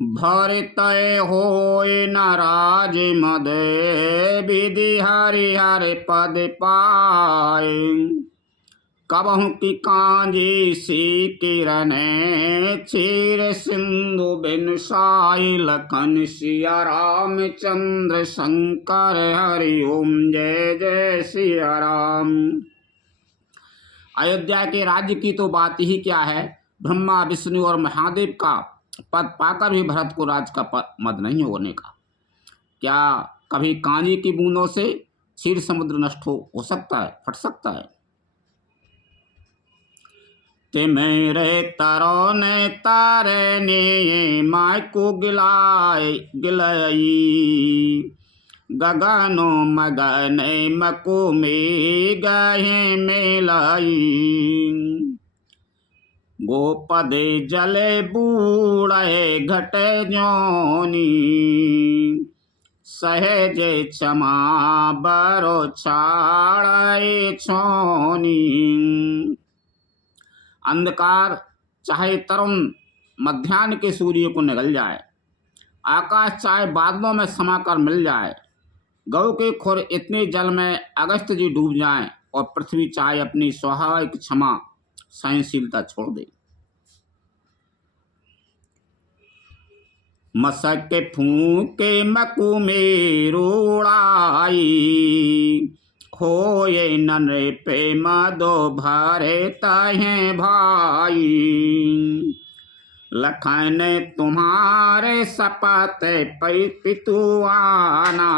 भरतय होय न राज मद विधि हरि हरि पद पाय कबहु की कांजी सी किरण क्षीर सिंधु बिन साई लखन सिया रामचंद्र शंकर हरि ओम जय जय सिया राम। अयोध्या के राज्य की तो बात ही क्या है, ब्रह्मा विष्णु और महादेव का पद पाकर भी भरत को राज का मद नहीं होने का। क्या कभी कांजी की बूंदों से क्षीर समुद्र नष्ट हो सकता है, फट सकता है? ते मेरे तरो ने तारे ने माय को गिलाई गगनो मगन मको में गहे मेलाई गोपदे जले बूढ़े घटे जोनी सहजे क्षमा बरो छाड़े छोनी। अंधकार चाहे तरुण मध्याह्न के सूर्य को निगल जाए, आकाश चाहे बादलों में समाकर मिल जाए, गौ के खुर इतने जल में अगस्त जी डूब जाएं और पृथ्वी चाहे अपनी स्वाभाविक क्षमा सहनशीलता छोड़ दे। मसक फूके मकु में रोड़ाई होए नन्हे पे मदो भरे तहे भाई लखन तुम्हारे सपत पितुआना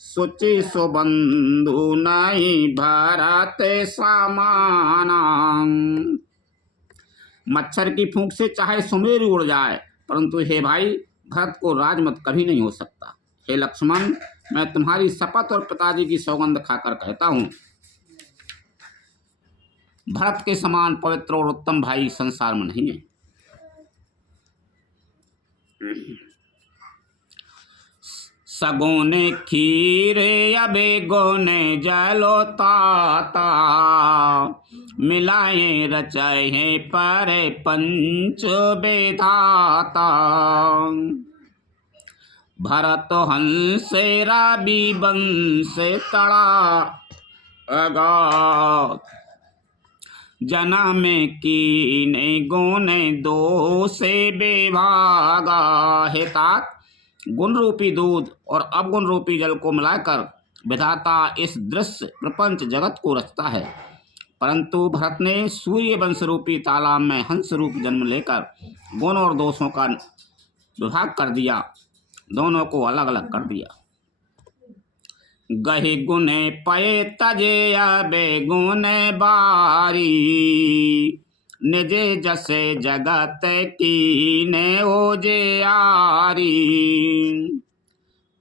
सुचि सुबंधु नहीं भरत समाना। मच्छर की फूंक से चाहे सुमेरु उड़ जाए, परंतु हे भाई भरत को राजमत कभी नहीं हो सकता। हे लक्ष्मण, मैं तुम्हारी शपथ और पिताजी की सौगंध खाकर कहता हूँ, भरत के समान पवित्र और उत्तम भाई संसार में नहीं है। सगोने खीरे अबे गोने जलो ताता मिलाए रचाए पर पंच बेधाता भरत हंसे राबी बंस तड़ा अगा जना में कीने गुने दो से बेभागा। हेतात गुण रूपी दूध और अवगुण रूपी जल को मिलाकर विधाता इस दृश्य प्रपंच जगत को रचता है, परंतु भरत ने सूर्य वंश रूपी तालाब में हंस रूप जन्म लेकर गुण और दोषों का विभाग कर दिया, दोनों को अलग अलग कर दिया। गहि गुने पये तजे अबे गुने बारी निजे जसे जगत कीने ओजे आरी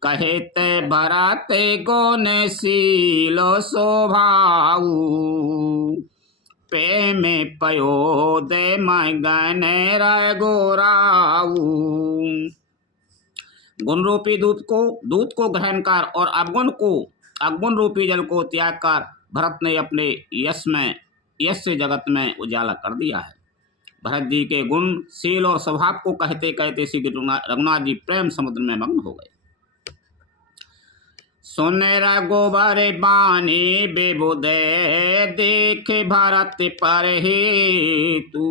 कहते भरते गुने सीलो शोभाऊ पे में पयो दे मगने रघुराऊ। गुण रूपी दूध को ग्रहण कर और अवगुण रूपी जल को त्याग कर भरत ने अपने यश से जगत में उजाला कर दिया है। भरत जी के गुण, शील और स्वभाव को कहते कहते श्री रघुनाथ जी प्रेम समुद्र में मग्न हो गए। सुनेरा गोबर बानी बेबुदे देखे भरत पर ही तू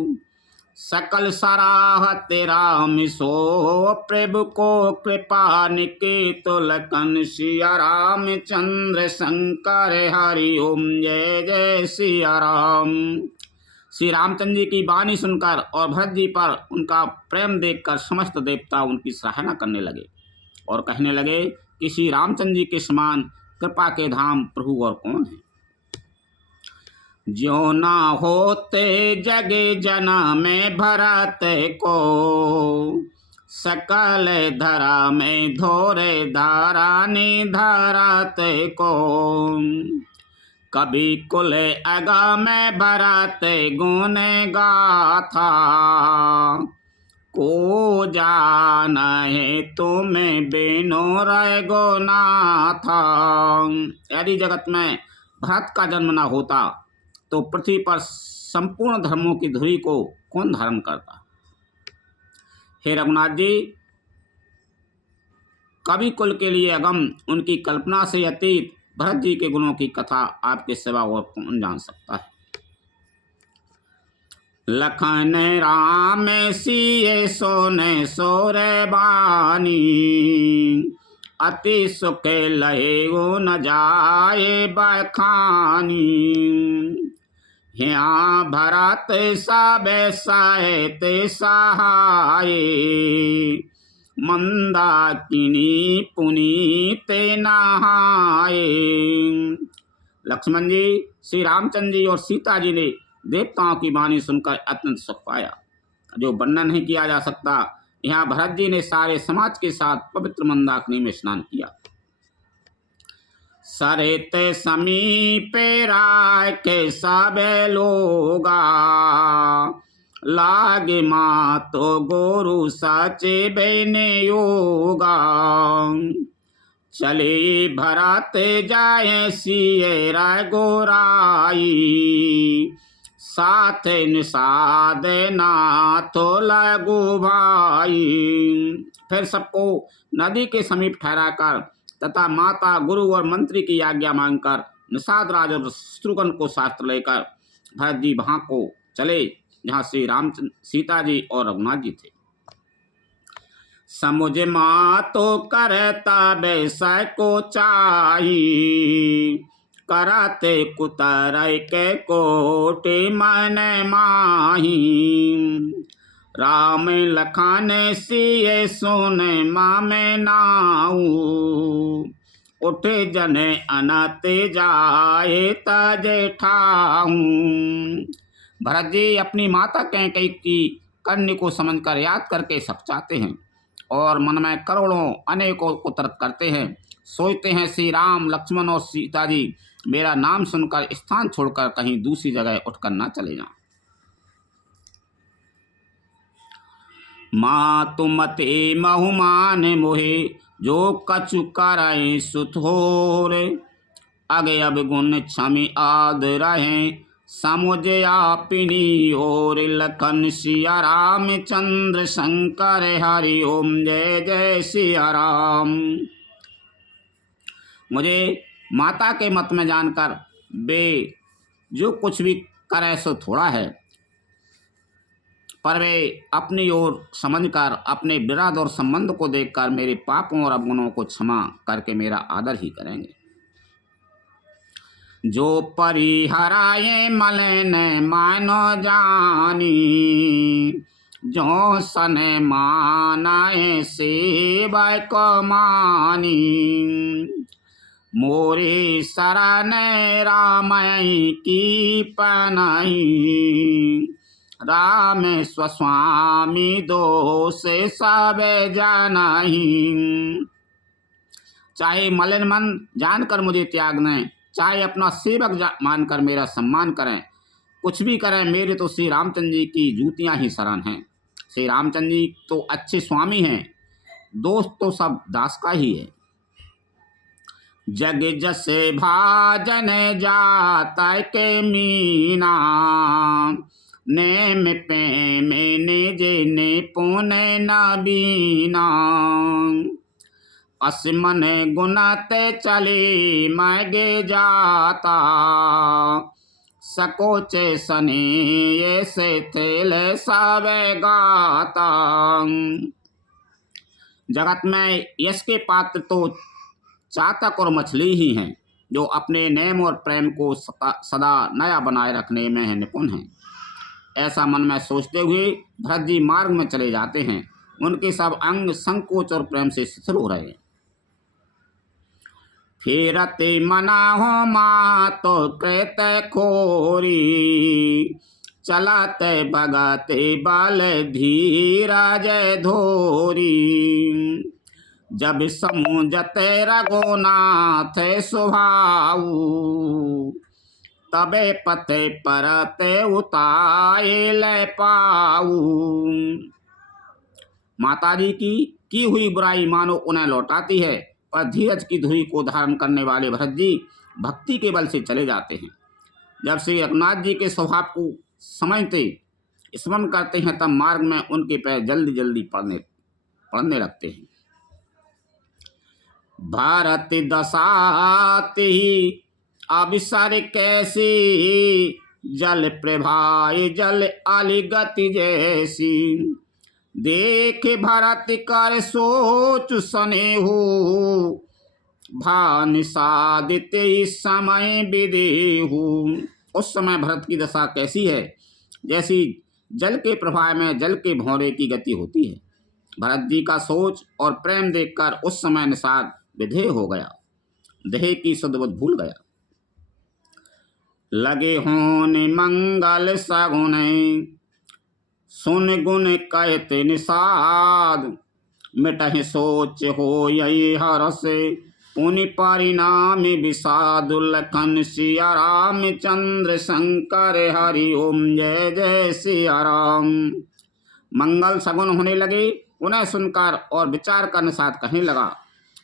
सकल सराहत राम सो प्रभु को कृपा निकेत लखन सिया रामचंद्र शंकर हरि ओम जय जय सिया राम। श्री रामचंद्र जी की वाणी सुनकर और भरत जी पर उनका प्रेम देखकर समस्त देवता उनकी सराहना करने लगे और कहने लगे कि श्री रामचंद्र जी के समान कृपा के धाम प्रभु और कौन है। जो ना होते जगे जना में भरत को सकल धरा में धोरे धारा निधरत को कभी कुल अगा में भरत गुण गाथा को जाना है तुम्हें बिनो रगो नाथा। यदि जगत में भरत का जन्म न होता तो पृथ्वी पर संपूर्ण धर्मों की धुरी को कौन धारण करता। हे रघुनाथ जी, कवि कुल के लिए अगम, उनकी कल्पना से अतीत भरत जी के गुणों की कथा आपके सिवा और कौन जान सकता है। लखन राम सिए सोने सोरे बानी, अति सुख लहे वो न जाए बखानी। यहाँ भरत सब सहते सहाय, मंदाकिनी पुनीत नहाए। लक्ष्मण जी, श्री रामचंद्र जी और सीता जी ने देवताओं की वाणी सुनकर अत्यंत सुख पाया, जो वर्णन नहीं किया जा सकता। यहाँ भरत जी ने सारे समाज के साथ पवित्र मंदाकिनी में स्नान किया। सरित समीपे राय के सब लोगा, लागे मातो गोरु सचे बेने योगा। चले भरत जाए सिए राय गोराई, साथ निषाद नाथो लगो भाई। फिर सबको नदी के समीप ठहराकर तथा माता, गुरु और मंत्री की आज्ञा मांगकर निषाद राज और शत्रुघ्न को साथ लेकर भरत जी वहां को चले जहाँ श्री रामचंद्र, सीता जी और रघुनाथ जी थे। समुझ मातो करता बैसय को चाही, करते कुतर के कोटि मन माही। राम लखन सिए सोने मामे नाऊ, उठे जने अनत जाए तजे ठाऊं। भरत जी अपनी माता कैकेयी की कन्या को समझकर याद करके सब चाहते हैं और मन में करोड़ों अनेकों को तर्क करते हैं। सोचते हैं श्री राम, लक्ष्मण और सीता जी मेरा नाम सुनकर स्थान छोड़कर कहीं दूसरी जगह उठकर ना चले जाएं। माँ तुमते बहुमान मोहे, जो कछु करय सुथोर। अगे अब गुण क्षमि आद रहे, समुझ आपनी ओर। लखन सिया रामचंद्र शंकर हरि ओम, जय जय सिया राम। मुझे माता के मत में जानकर वे जो कुछ भी करे सो थोड़ा है, पर वे अपनी ओर समझकर अपने विराद और संबंध को देखकर मेरे पापों और अवगुणों को क्षमा करके मेरा आदर ही करेंगे। जो परिहराए मलिन मानो जानी, जो सने मानाए सेवा को मानी। मोरे शरण रामई की पनाई, राम स्वस्वामी दोष सब जानाही। चाहे मलिन मन जानकर मुझे त्याग दें, चाहे अपना सेवक मानकर मेरा सम्मान करें, कुछ भी करें, मेरे तो श्री रामचंद्र जी की जूतियां ही शरण हैं। श्री रामचंद्र जी तो अच्छे स्वामी हैं, दोस्त तो सब दास का ही है। जग जसे भाजन जाता के मीना, नेम पे में जे ने पुने न बीना। असमन गुणते चले मैगे जाता, सकोचे सने ये से तेले सावे गाता। जगत में यश के पात्र तो चातक और मछली ही हैं, जो अपने नेम और प्रेम को सदा नया बनाए रखने में निपुण हैं। ऐसा मन में सोचते हुए भरत जी मार्ग में चले जाते हैं। उनके सब अंग संकोच और प्रेम से शिथिल हो रहे हैं। फेरते मना हो माँ तो कृत खोरी, चलाते भगते बल धीरज धोरी। जब समुझते रघुनाथ सुभाऊ, तबे पते परते उताए ले पाऊ। माताजी की हुई बुराई मानो उन्हें लौटाती है, पर धीरज की धुरी को धारण करने वाले भरत जी भक्ति के बल से चले जाते हैं। जब श्री रघुनाथ जी के स्वभाव को समझते स्मरण करते हैं, तब मार्ग में उनके पैर जल्दी जल्दी पड़ने लगते हैं। भारत दशाति अविसर कैसी, जल प्रभाए जल अलिगति जैसी। देख भरत कर सोच सनेहु, भान सादित समय विदेहु। उस समय भरत की दशा कैसी है, जैसी जल के प्रवाह में जल के भौरे की गति होती है। भरत जी का सोच और प्रेम देखकर उस समय निषाद विधेय हो गया, देह की सद्बुद्धि भूल गया। लगे होने मंगल सगुन, सुन गुण कहते निषाद। मिटहि सोच हो यही हरस, पुनि परिणाम विषाद। लखन सिया रामचंद्र शंकर हरि ओम जय जय सिया राम। मंगल सगुन होने लगे, उन्हें सुनकर और विचार कर निषाद कहने लगा,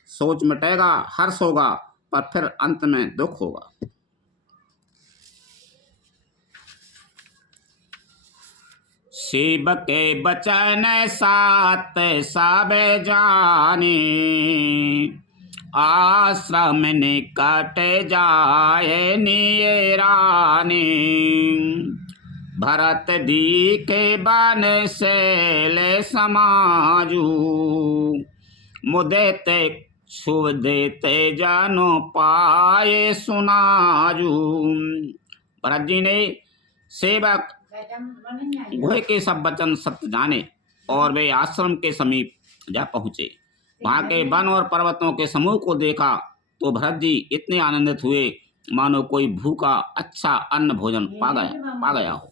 सोच मिटेगा, हर्ष होगा, पर फिर अंत में दुख होगा। शिव के बचन सात सब जाने, आश्रम निकट जाए नियराने। भरत दीखे बन शैल समाजू, मुदेते शुभ देते जानो पाए सुनाजू। भरत जी ने सेवक गुहे के सब वचन सत्य जाने और वे आश्रम के समीप जा पहुँचे। वहाँ के वन और पर्वतों के समूह को देखा तो भरत जी इतने आनंदित हुए मानो कोई भूखा अच्छा अन्न भोजन पा गया हो।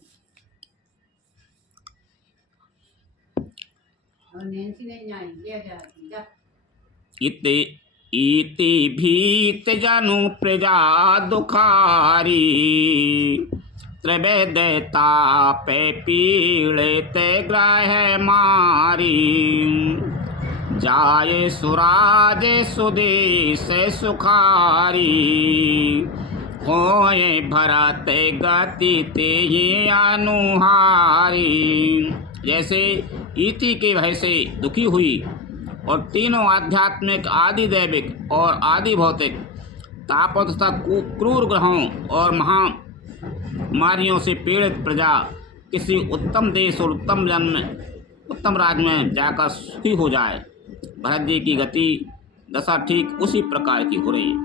इति भीत जनु प्रजा दुखारी, त्रिवेदता पे पीड़ित ग्रह मारी। जाए सुराज सुदेश सुखारी, होए भरत गति ते अनुहारी। जैसे इति के भय से दुखी हुई और तीनों आध्यात्मिक, आदि दैविक और आदि भौतिक तापों तथा क्रूर ग्रहों और महामारियों से पीड़ित प्रजा किसी उत्तम देश और उत्तम राज्य में जाकर सुखी हो जाए। भरत जी की गति दशा ठीक उसी प्रकार की हो रही है,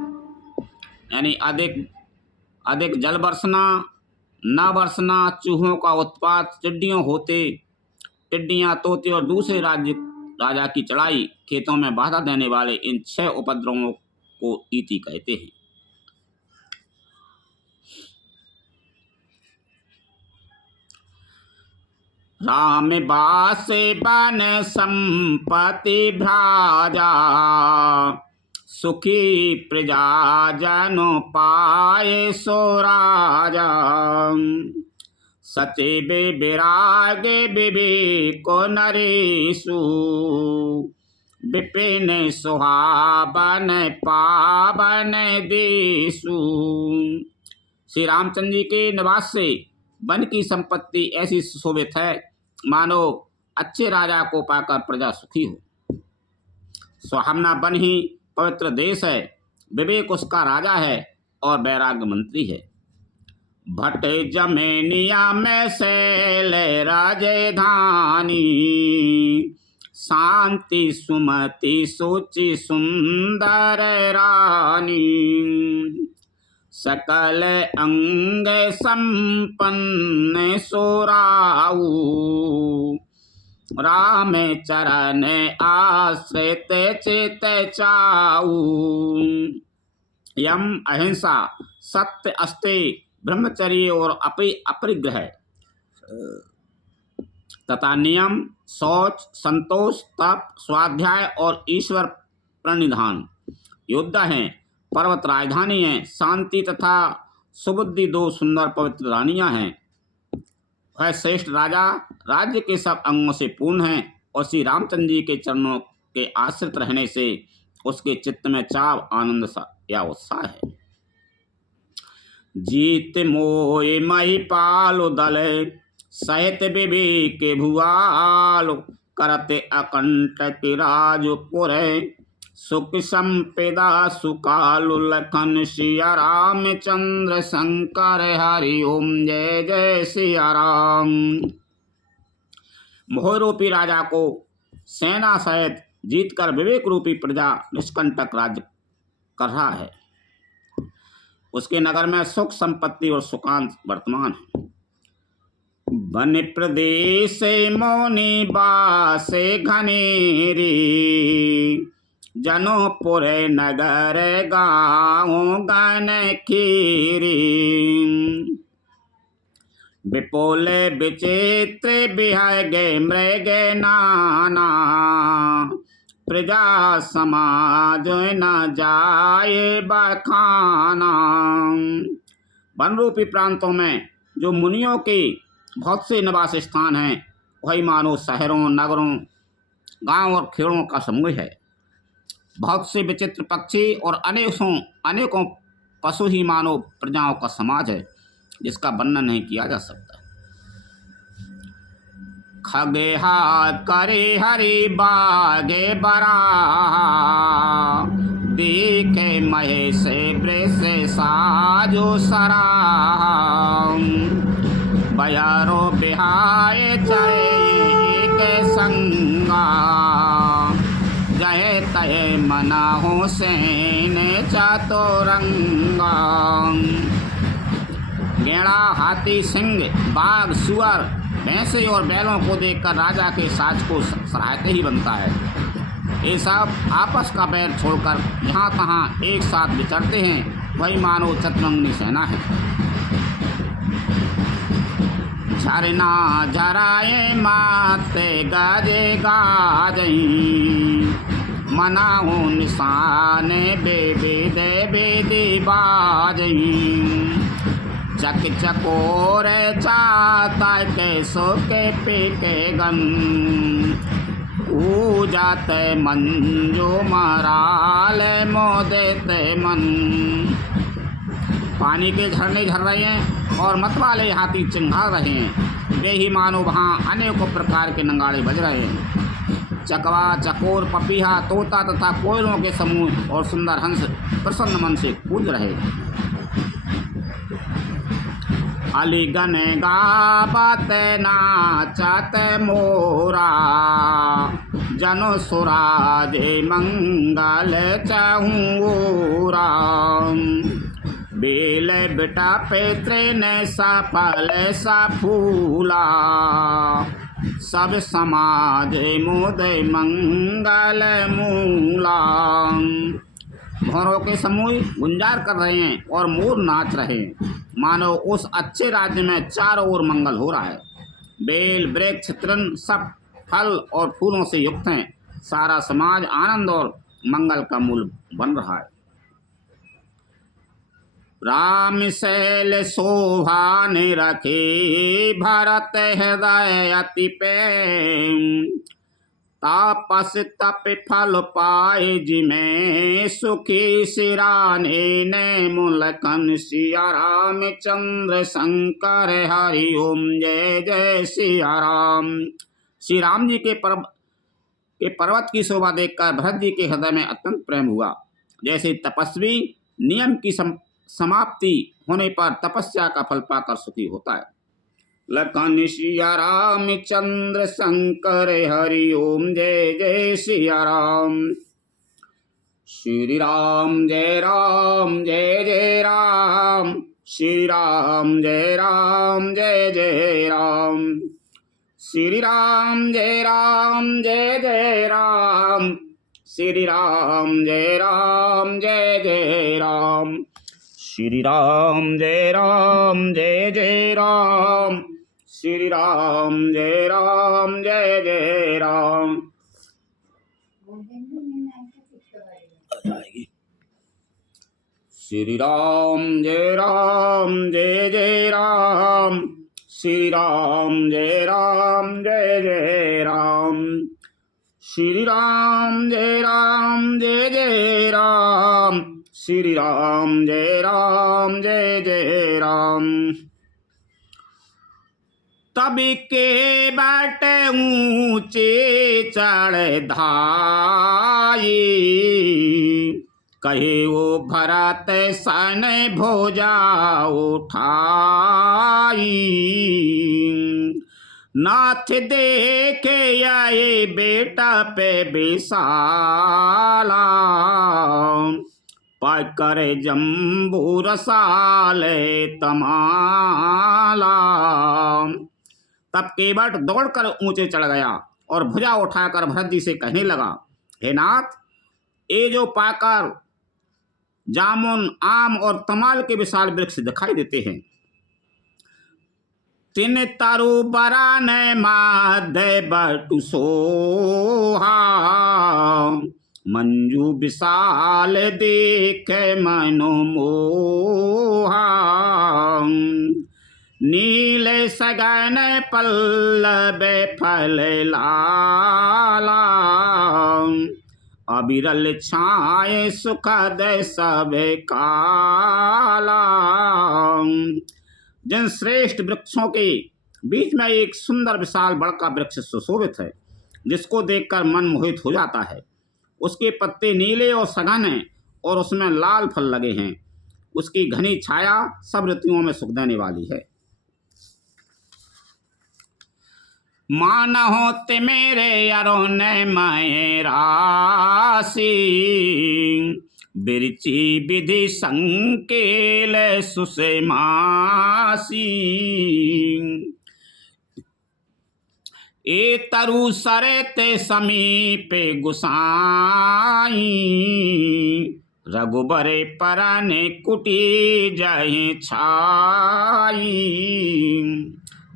यानी अधिक जल बरसना, न बरसना, चूहों का उत्पात, टिड्डियाँ, तोते और दूसरे राजा की चढ़ाई, खेतों में बाधा देने वाले इन 6 उपद्रवों को इति कहते हैं। राम बासे बन संपत्ति भ्राजा, सुखी प्रजा जनो पाए सो राजा। सचिव विराग विवेको नरेशु, विपिन सुहावन पावन देशु। श्री रामचंद्र जी के निवास से वन की संपत्ति ऐसी सुशोभित है मानो अच्छे राजा को पाकर प्रजा सुखी हो। सुहावना वन ही पवित्र देश है, विवेक उसका राजा है और वैराग्य मंत्री है। भट जमेनिया में शैल राजधानी, शांति सुमति सोची सुंदर रानी। सकल अंग संपन्न सोराऊ, राम चरण आश्रित चित चाऊ। यम अहिंसा, सत्य, अस्तेय, ब्रह्मचर्य और अपरिग्रह तथा नियम, शौच, संतोष, तप, स्वाध्याय और ईश्वर प्रणिधान योद्धा हैं। पर्वत राजधानी है, शांति तथा सुबुद्धि 2 सुंदर पवित्र रानियां हैं। वह श्रेष्ठ राजा राज्य के सब अंगों से पूर्ण है और श्री रामचंद्र जी के चरणों के आश्रित रहने से उसके चित्त में चाव, आनंद या उत्साह है। जीत मोय महिपाल दल सहित विवेक भुआल करते अकंटक राजपुर सुख संपदा सुकाल लखन सिया रामचंद्र शंकर हरि ओम जय जय सिया राम। मोह रूपी राजा को सेना सहित जीतकर विवेक रूपी प्रजा निष्कंटक राज्य कर रहा है। उसके नगर में सुख संपत्ति और सुखांत वर्तमान है। वन प्रदेश मौनी बासे घनेरी जनोपुर नगर गाँव गन खीरी विपुल विचित्र विहग मृग नाना प्रजा समाज न जाए बखाना। वन रूपी प्रांतों में जो मुनियों के बहुत से निवास स्थान हैं वही मानो शहरों नगरों गांव और खेड़ों का समूह है। बहुत से विचित्र पक्षी और अनेकों पशु ही मानो प्रजाओं का समाज है जिसका वर्णन नहीं किया जा सकता। खगे हाथ करे हरि बागे बरा देखे महेश वृष साजो सरा बयारो बिहाय चाहे एक संगा जय तय मना हो सेन चातुरंगा। गेड़ा हाथी सिंह बाघ सुअर भैंसे और बैलों को देखकर राजा के साज को सराहते ही बनता है। ये सब आपस का बैर छोड़कर यहाँ तहाँ एक साथ विचरते हैं वही मानो चतुरंगनी सेना है। झरना झराए माते गाजे गाजई मनाओ निशान बेबे दे बेदी बाजई चक चकोर चाता के सो के पे के गन जाते मंजो मराल मोदेते मन। पानी के झरने झर रहे हैं और मतवाले हाथी चिंघा रहे हैं। वे ही मानो वहाँ अनेकों प्रकार के नगाड़े बज रहे हैं। चकवा चकोर पपीहा तोता तथा कोयलों के समूह और सुंदर हंस प्रसन्न मन से कूद रहे। अलीगन गावत नाचत मोरा जनो सुराज मंगल चहूरा बेल बेटा पेत्रे ने सफल सफूला सब समाज मुद मंगल मूला। भौरों के समूह गुंजार कर रहे हैं और मोर नाच रहे हैं मानो उस अच्छे राज्य में चारों ओर मंगल हो रहा है। बेल वृक्ष तृण सब फल और फूलों से युक्त हैं। सारा समाज आनंद और मंगल का मूल बन रहा है। राम शैल शोभा ने रखे भरत हृदय अति प्रेम तापस तप फल पाए जिमें सुखी सिराने ने मुलकन सिया रामचंद्र शंकर हरि ओम जय जय सिया राम। श्री राम जी के पर्वत की शोभा देखकर भरत जी के हृदय में अत्यंत प्रेम हुआ। जैसे तपस्वी नियम की समाप्ति होने पर तपस्या का फल पाकर सुखी होता है। लखन सिया रामचंद्र शंकर हरि ओम जय जय सिया राम। श्री राम जय राम जय जय राम श्री राम जय राम जय जय राम श्री राम जय राम जय जय राम श्री राम जय राम जय जय राम श्री राम जय राम जय जय राम श्री राम जय राम जय जय राम। श्री राम जय राम जय जय राम श्री राम जय राम जय जय राम श्री राम जय राम जय जय राम श्री राम जय जय राम। तभी के बाट ऊंचे चढ़ धाई, कहे वो भरत सन भोजा उठाई। नाथ देखे आए बेटा पे विशाला, पाकर जम्बू रसाले तमाला। तब केवट दौड़कर ऊंचे चढ़ गया और भुजा उठाकर भरत जी से कहने लगा, हे नाथ, ये जो पाकर जामुन, आम और तमाल के विशाल वृक्ष दिखाई देते हैं, तिन तरु बरान माधे बटु सोहा। मंजू विशाल देखे मनो मोहा। नील सगन पल्लव फल लाला, अबिरल छाए सुखद सब काला। जिन श्रेष्ठ वृक्षों के बीच में एक सुंदर विशाल बड़का वृक्ष सुशोभित है, जिसको देखकर मन मोहित हो जाता है। उसके पत्ते नीले और सघन हैं और उसमें लाल फल लगे हैं। उसकी घनी छाया सब ऋतुओं में सुख देने वाली है। मानहो ते मेरे अरुण मय राशि, बिरची विधि संकेल सुषमासी। ए तरु सरते समीपे गुसाई, रघुबरे परने कुटी जय छाई।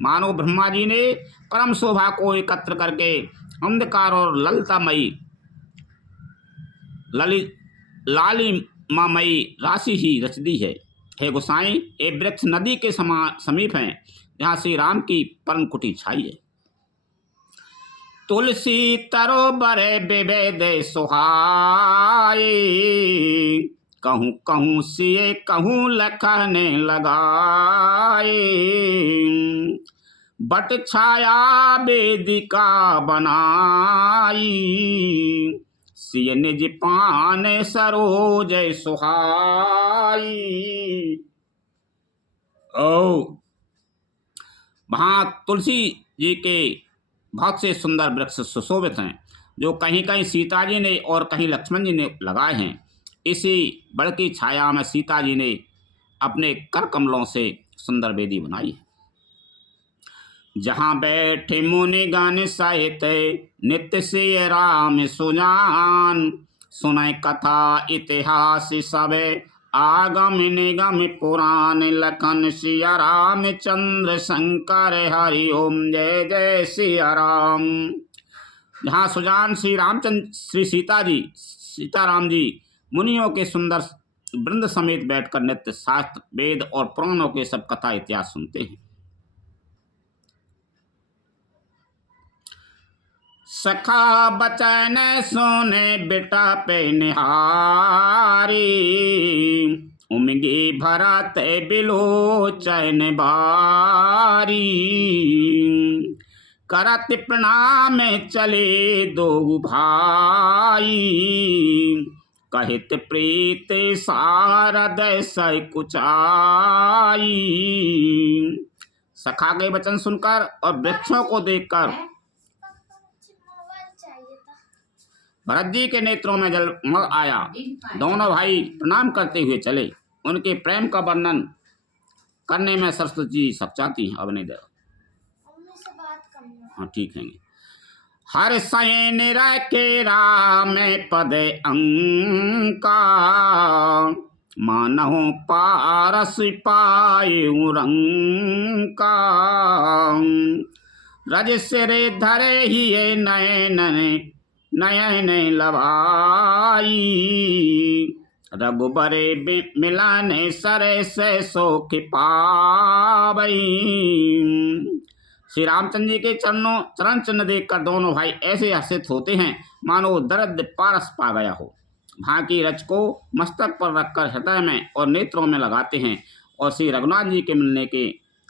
मानो ब्रह्मा जी ने परम शोभा को एकत्र करके अंधकार और लालिमामयी राशि ही रच दी है। हे गोसाई, ये वृक्ष नदी के समीप हैं, जहाँ श्री राम की परम कुटी छाई है। तुलसी तरो बरे विवेद सुहाए, कहूँ कहूँ सिए कहूँ लखन लगाए। बट छाया वेदिका बनाई, सिय निज पान सरोज सुहाई। वहाँ तुलसी जी के बहुत से सुंदर वृक्ष सुशोभित हैं, जो कहीं कहीं सीता जी ने और कहीं लक्ष्मण जी ने लगाए हैं। इसी बड़की छाया में सीता जी ने अपने कर कमलों से सुंदर वेदी बनाई है। जहाँ बैठे मुनि गण सहित नित्य से राम सुजान, सुनाए कथा इतिहास सब आगम निगम पुराण। लखन सिया राम चंद्र शंकर हरि ओम जय जय सिया राम। जहाँ सुजान श्री रामचंद्र श्री सीताराम जी मुनियों के सुंदर वृंद समेत बैठकर नित्य शास्त्र वेद और पुराणों के सब कथा इतिहास सुनते हैं। सखा बचन सोने बेटा पे निहारी, उमगी भरत बिलोचन बारी। करत प्रणाम चले दो भाई, कहित प्रीत सारद सकुचाई। सखा के वचन सुनकर और वृक्षों को देखकर भरत जी के नेत्रों में जलमल आया। दोनों भाई प्रणाम करते हुए चले। उनके प्रेम का वर्णन करने में सरस्वती जी सचाती हैं। अब नहीं दे, हाँ ठीक है। हर सैन रखे राम पद अंका, मानहु पारस पायु रंका। रज सिरे धरे ही नयन लवाई, रघुबरे मिलन सरे से सोख पावई। श्री रामचंद्र जी के चरण चिन्ह देखकर दोनों भाई ऐसे हर्षित होते हैं मानो दर्द पारस पा गया हो। भांकी रच को मस्तक पर रखकर हृदय में और नेत्रों में लगाते हैं और श्री रघुनाथ जी के मिलने के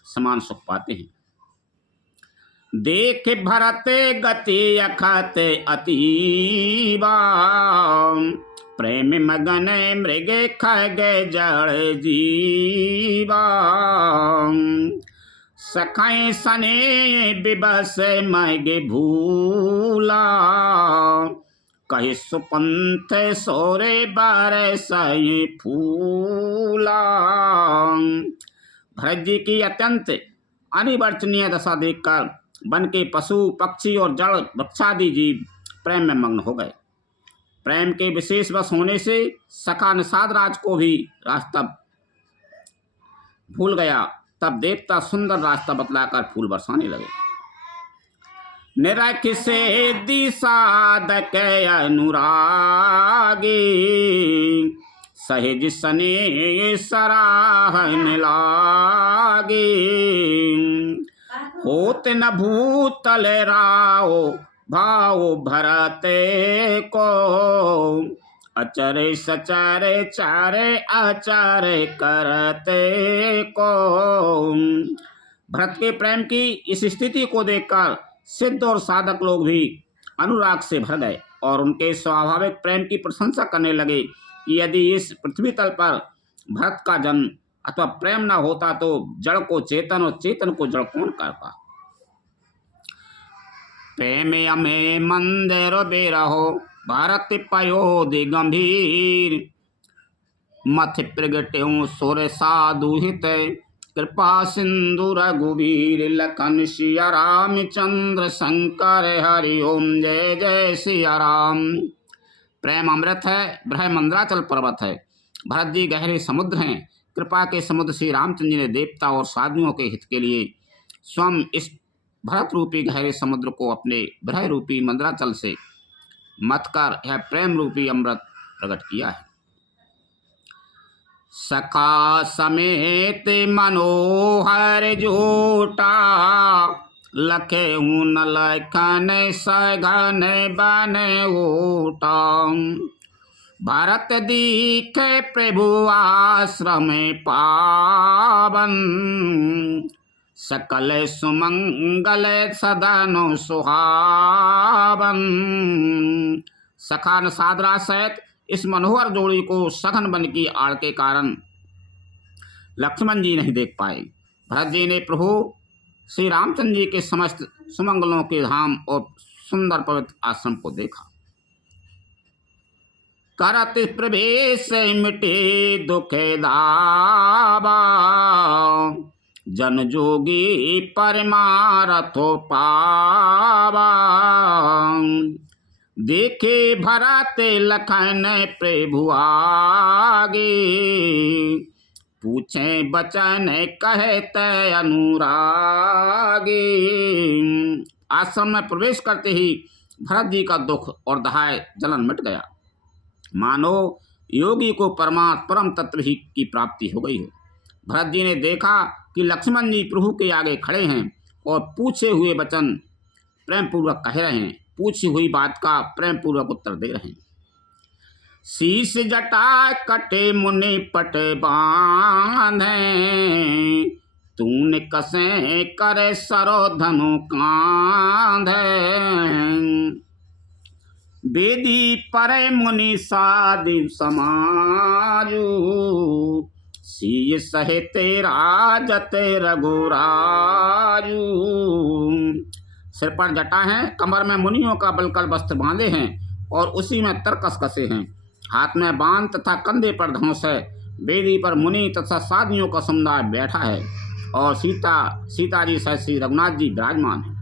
समान सुख पाते हैं। देख भरत गति अखत अतीबा, प्रेम मगन मृग खग जड़ जीवा, सखाई सने विबस मग भूला, कही सुपंथ सोरे बरसई फूला। भरत जी की अत्यंत अनिवर्चनीय दशा देखकर वन के पशु पक्षी और जड़ वृक्षादि जीव प्रेम में मग्न हो गए। प्रेम के विशेष वश होने से सखा निषाद राज को भी रास्ता भूल गया। तब देवता सुंदर रास्ता बतलाकर फूल बरसाने लगे। निरख से दिशाद के अनुरागी, सहज सने सराहन लागे, होत न भूतल राओ भाव भरते को, अचरे सचरे चारे आचारे करते को। भरत के प्रेम की इस स्थिति को देखकर सिद्ध और साधक लोग भी अनुराग से भर गए और उनके स्वाभाविक प्रेम की प्रशंसा करने लगे कि यदि इस पृथ्वी तल पर भरत का जन्म अथवा प्रेम न होता तो जड़ को चेतन और चेतन को जड़ कौन करता। प्रेम अमे मंदिर बेरहो भारत पयोधि गंभीर, मथ प्रगट्यों सुर साधु हित, कृपा सिंधु रघुवीर, लखन सिया रामचंद्र शंकर हरि ओम जय जय सिया राम। प्रेम अमृत है, ब्रह्म मंद्राचल पर्वत है। भरत जी गहरे समुद्र हैं। कृपा के समुद्र श्री रामचंद्र जी ने देवता और साधुओं के हित के लिए स्वयं इस भरत रूपी गहरे समुद्र को अपने ब्रह्म रूपी मंद्राचल से मतकर यह प्रेम रूपी अमृत प्रकट किया है। सखा समेत मनोहर जोटा, लखे न लखन सघन बन ओटा, भरत दीखे प्रभु आश्रम पावन, सकल सुमंगल सदन सुहावन। सखा निषाद सहित इस मनोहर जोड़ी को सघन वन की आड़ के कारण लक्ष्मण जी नहीं देख पाए। भरत जी ने प्रभु श्री रामचंद्र जी के समस्त सुमंगलों के धाम और सुंदर पवित्र आश्रम को देखा। करत प्रवेश मिटे दुख दावा, जन जोगी परमारथो पावा, देखे भरत लखन प्रभु आगे, पूछे बचन कहते अनुरागे। आश्रम में प्रवेश करते ही भरत जी का दुख और दहाय जलन मिट गया, मानो योगी को परम तत्व ही की प्राप्ति हो गई हो। भरत जी ने देखा कि लक्ष्मण जी प्रभु के आगे खड़े हैं और पूछे हुए वचन प्रेम पूर्वक कह रहे हैं, पूछी हुई बात का प्रेम पूर्वक उत्तर दे रहे हैं। शीश जटा कटे मुनि पट बांधे, तूने कसे करे सरो धनु कांधे, बेदी परे मुनि साधु समाजू, सी सहिते राजत रघुराजू। सिर पर जटा है, कमर में मुनियों का बलकल वस्त्र बांधे हैं और उसी में तरकस कसे हैं, हाथ में बाण तथा कंधे पर धनुष है। बेदी पर मुनि तथा साधियों का समुदाय बैठा है और सीता जी सहित श्री रघुनाथ जी विराजमान है।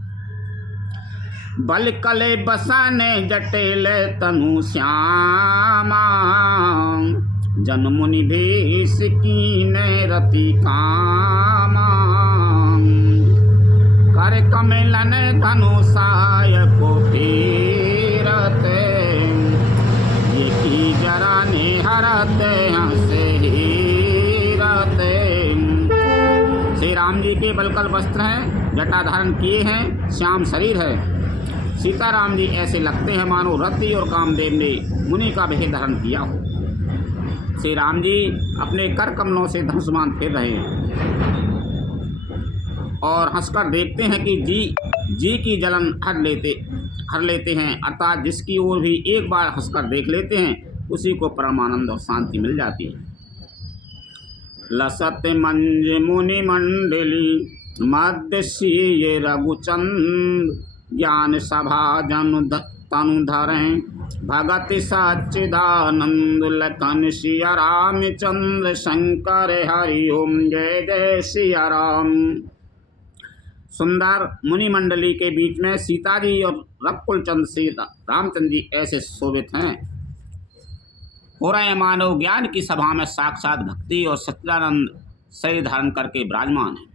बल कले बसाने जटेल तनु श्यामा, जन मुनि भेष कीने रति कामा, कर कमलन धनुषाय को फेरते, ये की जरा निहरते हंसे हीरते। श्री राम जी के बलकल वस्त्र हैं, जटा धारण किए हैं, श्याम शरीर है, सीताराम जी ऐसे लगते हैं मानो रति और कामदेव ने मुनि का वेश धारण किया हो। श्री राम जी अपने कर कमलों से धनुष्मान फेर रहे हैं और हंसकर देखते हैं कि जी की जलन हर लेते हैं, अर्थात जिसकी ओर भी एक बार हंसकर देख लेते हैं उसी को परमानंद और शांति मिल जाती है। लसत मंज मुनि मंडली मध्य सीय रघुचंद ज्ञान सभा जन तनु धरें भगत सच्चिदानंद लखन सिया रामचंद्र शंकर हरि ओम जय जय सिया राम। सुंदर मुनि मंडली के बीच में सीता जी और रघुकुल चंद्र श्री रामचंद्र जी ऐसे शोभित हैं हो रहे हैं मानव ज्ञान की सभा में साक्षात भक्ति और सच्चिदानंद शरीर धारण करके विराजमान है।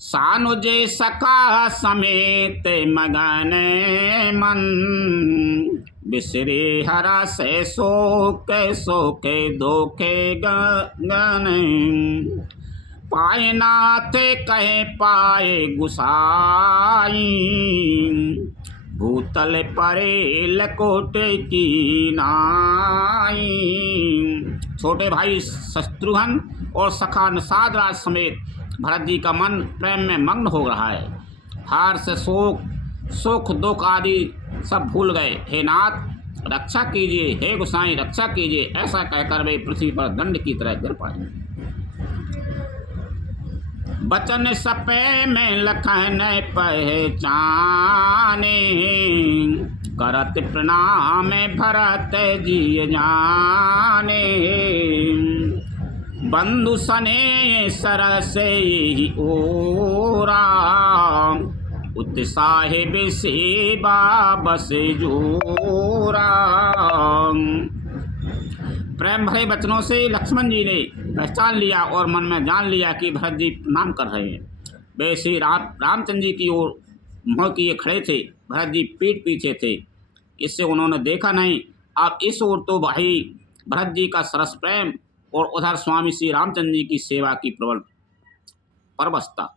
सानुजे सखा समेत मगन मन बिसरे हरा से सोके धोखे गगन पाए नाथ कहे पाए गुसाई भूतल परे लकोट की नाई। छोटे भाई शत्रुघ्न और सखा निषाद राज समेत भरत जी का मन प्रेम में मग्न हो रहा है। हार से सुख दुख आदि सब भूल गए। हे नाथ रक्षा कीजिए, हे गोसाई रक्षा कीजिए, ऐसा कहकर वे पृथ्वी पर दंड की तरह गिर पड़े। बचन सपे में लखन पहचाने करत प्रणाम भरत जी जाने बंधु सने सरस ही ओरा उत्साहिब सेवा बस जोरा। प्रेम भरे वचनों से लक्ष्मण जी ने पहचान लिया और मन में जान लिया कि भरत जी प्रणाम कर रहे हैं। वे श्री रामचंद्र जी की ओर मुँह किए खड़े थे। भरत जी पीठ पीछे थे, इससे उन्होंने देखा नहीं। अब इस ओर तो भाई भरत जी का सरस प्रेम और उधर स्वामी श्री रामचंद्र जी की सेवा की प्रबल परवशता।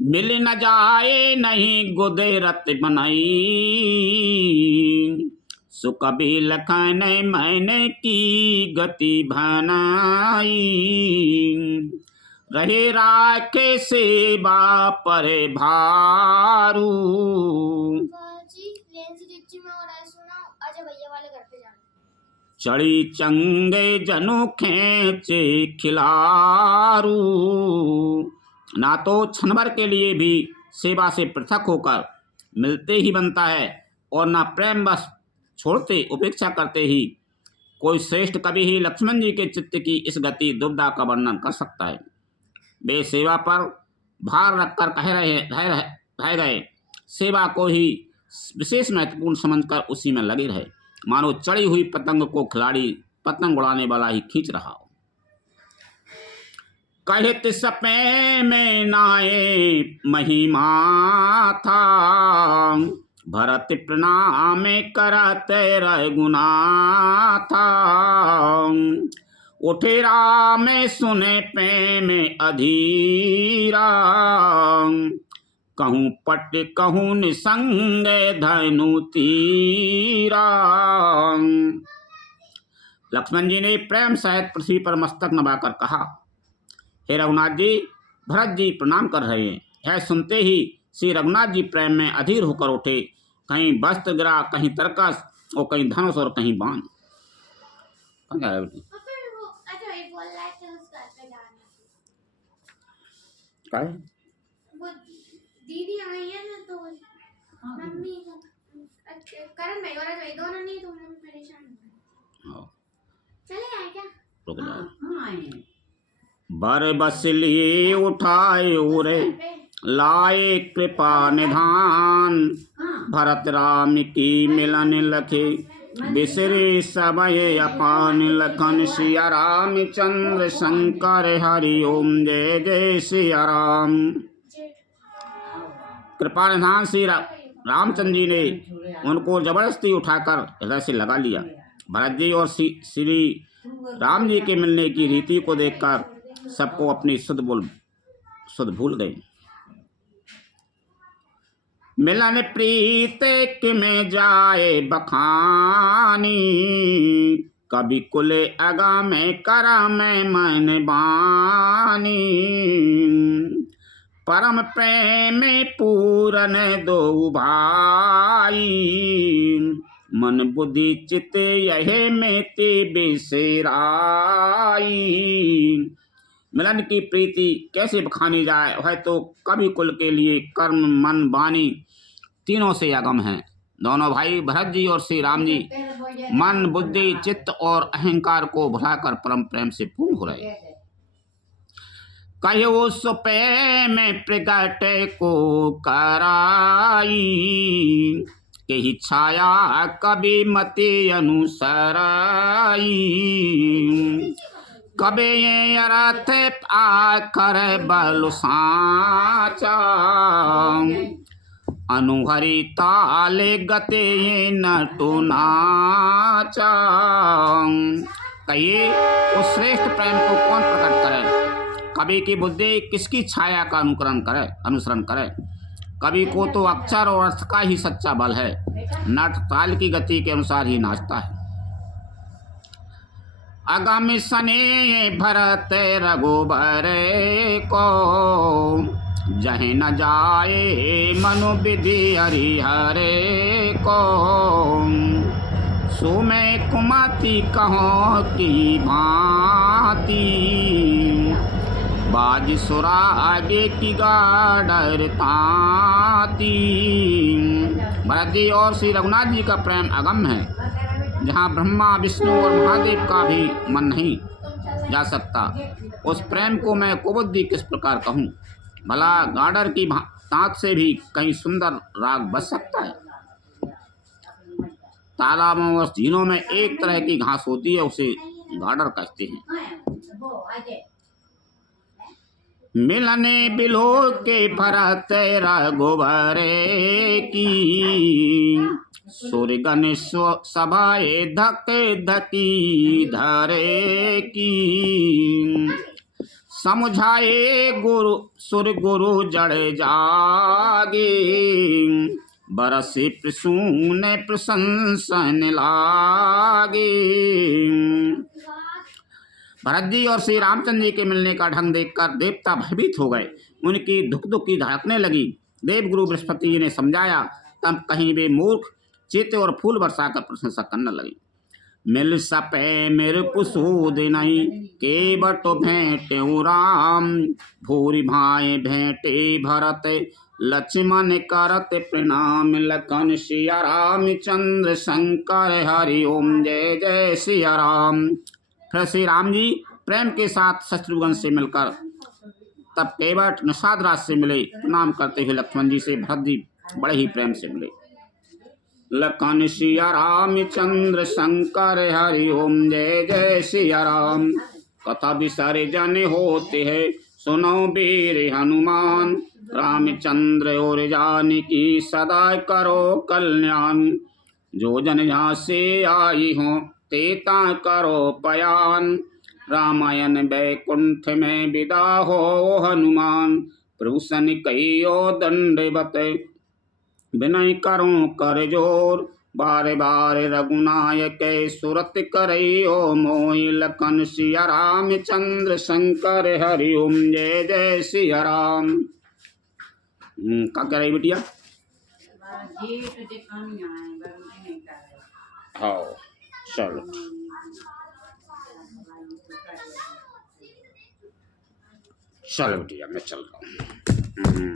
मिल न जाए नहीं गुदे रत बनाई सुकबी लखन मैंने की गति भनाई रहे राखे सेवा परे भारू। चढ़ी चंगे जनु खेचे खिलारू। ना तो क्षण भर के लिए भी सेवा से पृथक होकर मिलते ही बनता है और ना प्रेम बस छोड़ते उपेक्षा करते ही कोई श्रेष्ठ कवि ही लक्ष्मण जी के चित्त की इस गति दुविधा का वर्णन कर सकता है। वे सेवा पर भार रखकर रह गए, सेवा को ही विशेष महत्वपूर्ण समझकर उसी में लगे रहे, मानो चढ़ी हुई पतंग को खिलाड़ी पतंग उड़ाने वाला ही खींच रहा हो। कहत सपे में नाये महिमा था भरत प्रणाम करत रघुना था उठे राम सुने पे में अधीरा कहूँ पट कहूँ निसंग धनु तीरा। लक्ष्मण जी ने प्रेम सहित पृथ्वी पर मस्तक नवाकर कहा, हे रघुनाथ जी भरत जी प्रणाम कर रहे हैं। यह सुनते ही श्री रघुनाथ जी प्रेम में अधीर होकर उठे। कहीं वस्त्र गिरा, कहीं तरकस और कहीं धनुष और कहीं बाण। दीदी आई है ना तो मम्मी करण भाई और दोनों नहीं तो मम्मी परेशान हो। चले आए क्या? रुक जाओ। बर बसली उठाए उरे लाए कृपा निधान भरत राम की मिलन लखे बिसरे समय अपान लखन सिया रामचंद्र शंकर हरि ओम जय जय सिया राम। कृपा निधान श्री रामचंद्र जी ने उनको जबरदस्ती उठाकर हृदय से लगा लिया। भरत जी और श्री राम जी के मिलने की रीति को देखकर सबको अपनी शुद्ध भूल गए। मिलन प्रीत कि में जाए बखानी, कभी कुले अगा में करा में मन बानी। परम प्रेम पूरन दो भाई, मन बुद्धि चित्त यह में ते बिसराई। मिलन की प्रीति कैसे बखानी जाए, है तो कभी कुल के लिए कर्म मन वाणी तीनों से अगम है। दोनों भाई भरत जी और श्री राम जी मन बुद्धि चित्त और अहंकार को भुलाकर परम प्रेम से पूर्ण हो रहे। कहो सुपे में प्रगट को कराई, कही छाया कभी मति अनुसराई। कबे ये अर्थ आकर बल साचा, अनुहरी ताल गते नटो नाचा। कहिए उस श्रेष्ठ प्रेम को कौन प्रकट करे, कवि की बुद्धि किसकी छाया का अनुसरण करे। कवि को तो अक्षर और अर्थ का ही सच्चा बल है, नट ताल की गति के अनुसार ही नाचता है। अगम सने भरत रघुबर को, जहे न जाए मनु विधि हरिहरे को। सो मैं कुमति कहो की भांति, बाज सुरा आगे की गाडर ताती। भरत जी और श्री रघुनाथ जी का प्रेम अगम है, जहाँ ब्रह्मा विष्णु और महादेव का भी मन नहीं जा सकता। उस प्रेम को मैं कुबुद्धि किस प्रकार कहूँ। भला गाडर की तांत से भी कहीं सुंदर राग बच सकता है। तालाबों और झीलों में एक तरह की घास होती है, उसे गाडर कहते हैं। मिलने बिलो के भरत रघुबर की, सूर्यगण सभाए धक धकी धरे की। समझाए गुरु सुर गुरु जड़ जागे, बरस प्रसून प्रशंसन लागे। भरत जी और श्री रामचंद्र जी के मिलने का ढंग देखकर देवता भयभीत हो गए, उनकी धुक धुकी धड़कने लगी। देव गुरु बृहस्पति जी ने समझाया, तब कहीं वे मूर्ख चित्त और फूल बरसाकर प्रशंसा करने लगे। मिल सपे मेरे पुसूद नहीं, के बटो भेंटे राम। भूरी भाई भेंटे भरत, लक्ष्मण करत प्रणाम। लखन सिया रामचंद्र शंकर हरि ओम जय जय सिया राम। फिर श्री राम जी प्रेम के साथ शत्रुघ्न से मिलकर तब केवट निषाद राज से मिले। प्रणाम करते हुए लक्ष्मण जी से भरत जी बड़े ही प्रेम से मिले। लखन सिया रामचंद्र शंकर हरि ओम जय जय सिया राम। कथा विसारे जाने होते हैं, सुनो वीर हनुमान। रामचंद्र और जानकी सदा करो कल्याण। जो जन यहाँ से आई हो तेता करो पयान। रामायण बैकुंठ में विदा हो हनुमान। प्रभु सन कहियो दंडवत, विनय करो कर जोर। बारे बारे रघुनायक सुरत करियो मोहि। लखन सिया रामचंद्र शंकर हरि ओम जय जय सिया राम। क्या कह रही बिटिया? हाँ चलो चलो बिटिया मैं चल रहा हूँ।